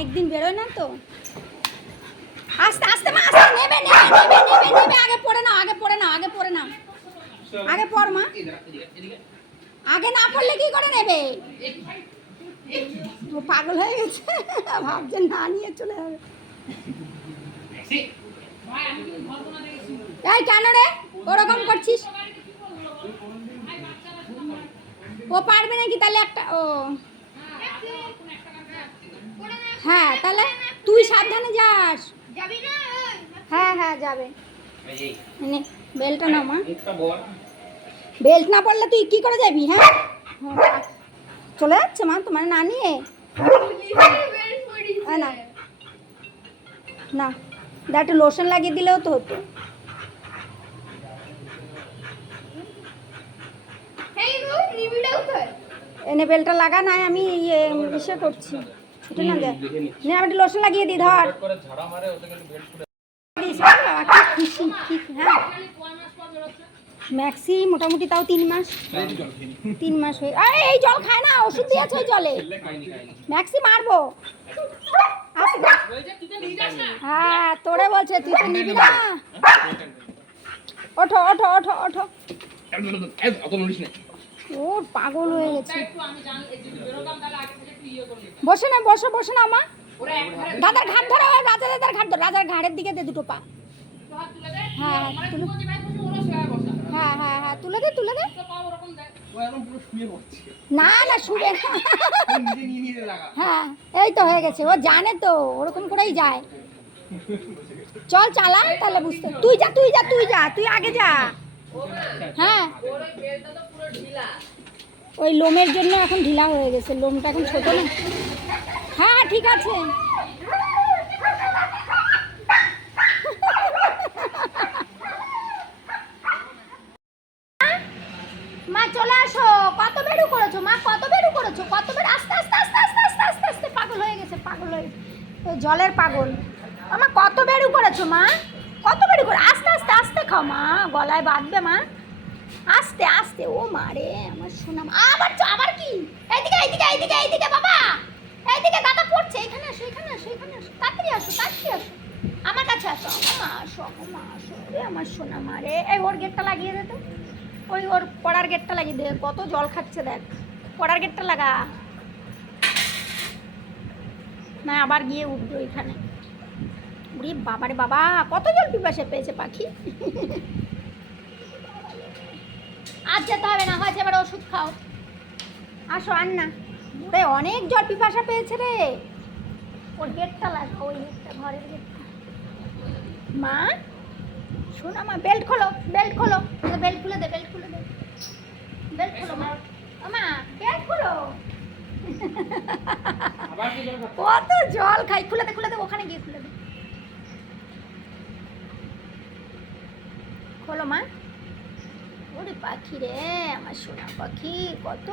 অনেক দিন বেরোয় না তো। আস্তে আস্তে মা, আস্তে, নেবে নেবে নেবে নেবে নেবে, আগে পড়ে নাও, আগে পড়ে নাও, আগে পড়ে নাও। আগে পড় মা। আগে না পড়লে কি করে নেবে? ও পাগল হয়ে গেছে, ভাবছে না নিয়ে চলে যাবে। এই কেন রে? ওরকম করছিস? ও পারবে নাকি তাহলে একটা, ও হ্যাঁ তাহলে তুই সাবধানে যাস। যাবি না? হ্যাঁ হ্যাঁ যাবে। নে বেলটা নাও মা। বেল্ট না পড়লে তুই কি করে যাবি হ্যাঁ? হ্যাঁ। চলে যাচ্ছে মা তোমার না নিয়ে আয় না। না দা একটু লোশন লাগিয়ে দিলেও তো হতো। এনে বেলটা লাগা নাই আমি ইয়ে ইসে করছি। ছুটে না যায় নে আমি লোশন লাগিয়ে দিই ধর। খুশি ঠিক হ্যাঁ। ম্যাক্সি মোটামুটি তাও তিন মাস। তিন মাস হয়ে আরে এই জল খায় না ওষুধ দিয়েছে ওই জলে। ম্যাক্সি মারবো। হ্যাঁ তোরে বলছে তুই তো নিবি না। ওঠো ওঠো ওঠো ওঠো। ওর পাগল হয়ে গেছে। বসে না বসে বসে না মা। দাদার ঘাট ধরো রাজা দাদার ঘাট ধরো। রাজার ঘাড়ের দিকে দে দুটো পা। হ্যাঁ হ্যাঁ হ্যাঁ হ্যাঁ হ্যাঁ তুলে দে তুলে দে। না না শুবে হ্যাঁ এই তো হয়ে গেছে। ও জানে তো ওরকম করেই যায়। চল চালা তাহলে বুঝতে তুই যা তুই যা তুই যা তুই আগে যা। হ্যাঁ। ওই লোমের জন্য এখন ঢিলা হয়ে গেছে, লোমটা এখন ছোট না। হ্যাঁ হ্যাঁ ঠিক আছে। মা, চলে আসো। কত বেরু করেছ, মা, কত বেরু করেছ? কত বেরু? আস্তে আস্তে আস্তে আস্তে আস্তে আস্তে আস্তে, পাগল হয়ে গেছে, পাগল হয়ে ওই জলের পাগল। আমা, কত বেরু করেছ, মা? কত বেরু করে? আস্তে আস্তে আস্তে খাও, মা। গলায় বাঁধবে, মা। আস্তে আস্তে, ও মারে আমার শোনা মা আবার আবার কি? এইদিকে এইদিকে এইদিকে এইদিকে, বাবা! এইদিকে দাদা পড়ছে, এখানে আসো এখানে আসো এখানে আসো, তাড়াতাড়ি আসো তাড়াতাড়ি আসো। আমার কাছে আসো মা আসো মা আসো। রে আমার সোনা মারে এই ওর গেটটা লাগিয়ে দে তো। ওই ওর পড়ার গেটটা লাগিয়ে দে, কত জল খাচ্ছে দেখ। পড়ার গেটটা লাগা। না, আবার গিয়ে উঠবে ওইখানে। উড়ি বাবারে বাবা, কত জল পিপাসে পেয়েছে পাখি। আজ যেতে হবে না, হয়েছে, এবার ওষুধ খাও। আসো আন না ওরে অনেক জল পিপাসা পেয়েছে রে। ওর গেটটা লাগা ওই গেটটা, ঘরের গেটটা। মা, শোনা মা বেল্ট খোলো বেল্ট খোলো। বেল্ট খুলে দে, বেল্ট খুলে দে। বেল্ট খোলো, মা। মা, বেল্ট খোলো। কত জল খাই। খুলে দে খুলে দে, ওখানে গিয়ে খুলে দে। খোলো, মা। ওরে পাখি রে আমার সোনা পাখি কত